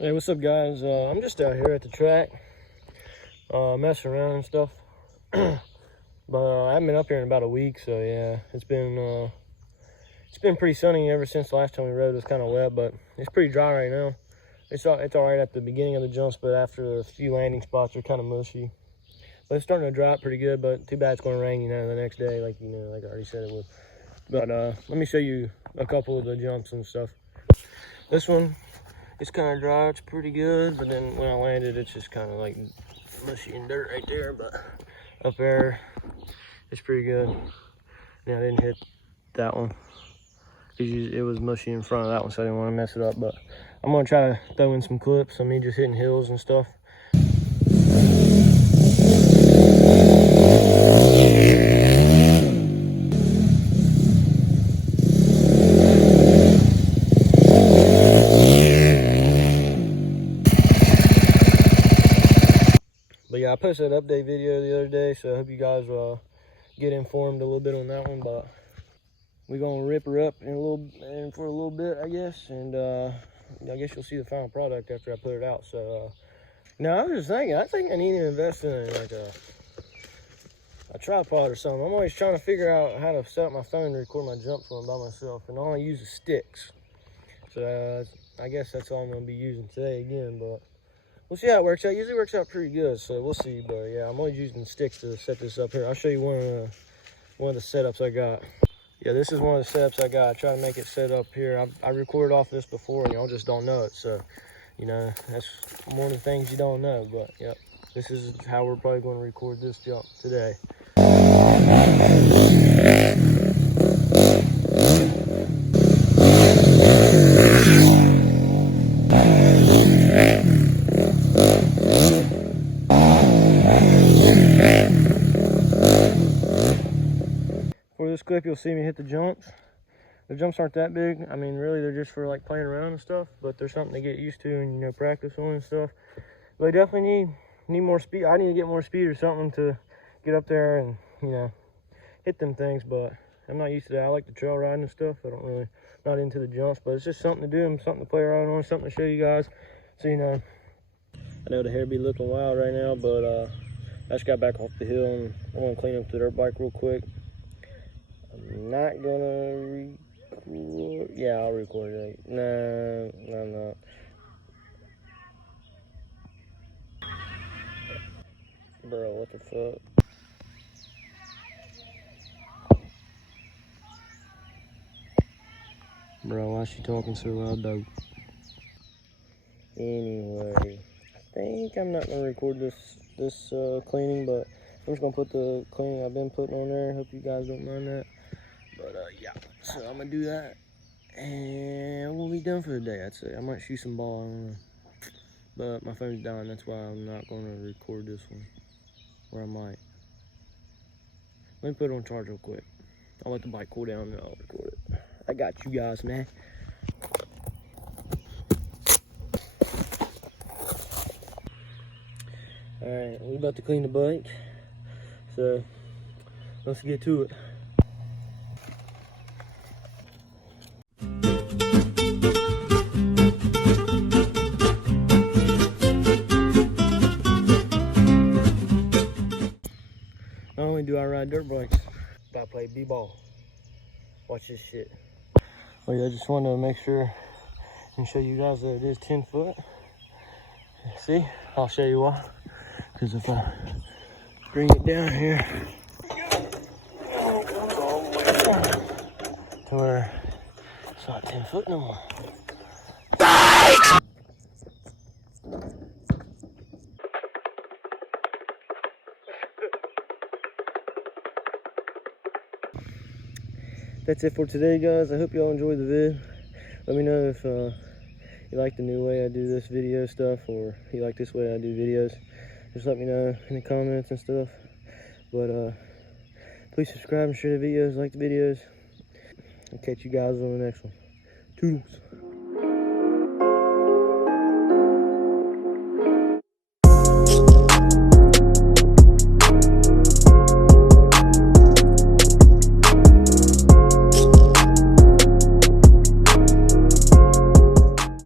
Hey, what's up, guys? I'm just out here at the track, messing around and stuff. But I haven't been up here in about a week, so yeah, it's been pretty sunny ever since the last time we rode. It was kind of wet, but it's pretty dry right now. It's all right at the beginning of the jumps, but after a few landing spots, are kind of mushy. But it's starting to dry out pretty good. But too bad it's going to rain, the next day, like I already said it would. But let me show you a couple of the jumps and stuff. This one, it's kind of dry, it's pretty good, but then when I landed, it's just kind of like mushy and dirt right there. But up there, it's pretty good. Now I didn't hit that one because it was mushy in front of that one, so I didn't want to mess it up. But I'm gonna try to throw in some clips of me just hitting hills and stuff. But yeah, I posted an update video the other day, so I hope you guys get informed a little bit on that one. But we're gonna rip her up for a little bit, I guess, and I guess you'll see the final product after I put it out. So now I was just thinking, I think I need to invest in like a tripod or something. I'm always trying to figure out how to set up my phone to record my jump from by myself, and all I use is sticks. So I guess that's all I'm gonna be using today again, but we'll see how it works out. Usually works out pretty good, so we'll see. But yeah, I'm always using sticks to set this up here. I'll show you one of the setups I got. Yeah, this is one of the setups I got. I try to make it set up here. I recorded off this before, and y'all just don't know it. So, that's one of the things you don't know. But yep, this is how we're probably going to record this jump today. For this clip, you'll see me hit the jumps. The jumps aren't that big. I mean, really, they're just for like playing around and stuff. But they're something to get used to and practice on and stuff. But I definitely need more speed. I need to get more speed or something to get up there and hit them things. But I'm not used to that. I like the trail riding and stuff. Not into the jumps, but it's just something to do and something to play around on, something to show you guys. So I know the hair be looking wild right now, but I just got back off the hill and I'm gonna clean up the dirt bike real quick. I'm not gonna record. Yeah, I'll record it. No, I'm not. Bro, what the fuck? Bro, why is she talking so loud, though? Anyway, I think I'm not gonna record this cleaning, but I'm just gonna put the cleaning I've been putting on there. Hope you guys don't mind that. But yeah, so I'm gonna do that, and we'll be done for the day. I'd say I might shoot some ball. I don't know, but my phone's dying. That's why I'm not gonna record this one, or I might. Let me put it on charge real quick. I'll let the bike cool down and then I'll record it. I got you guys, man. Alright, we're about to clean the bike. So, let's get to it. Not only do I ride dirt bikes, but I play b-ball. Watch this shit. Oh yeah, I just wanted to make sure and show you guys that it is 10 foot. See, I'll show you why. Because if I bring it down here, to where it's not 10 foot no more. That's it for today, guys. I hope y'all enjoyed the vid. Let me know if you like the new way I do this video stuff, or you like this way I do videos. Just let me know in the comments and stuff. But please subscribe and share the videos, like the videos. I'll catch you guys on the next one. Toodles.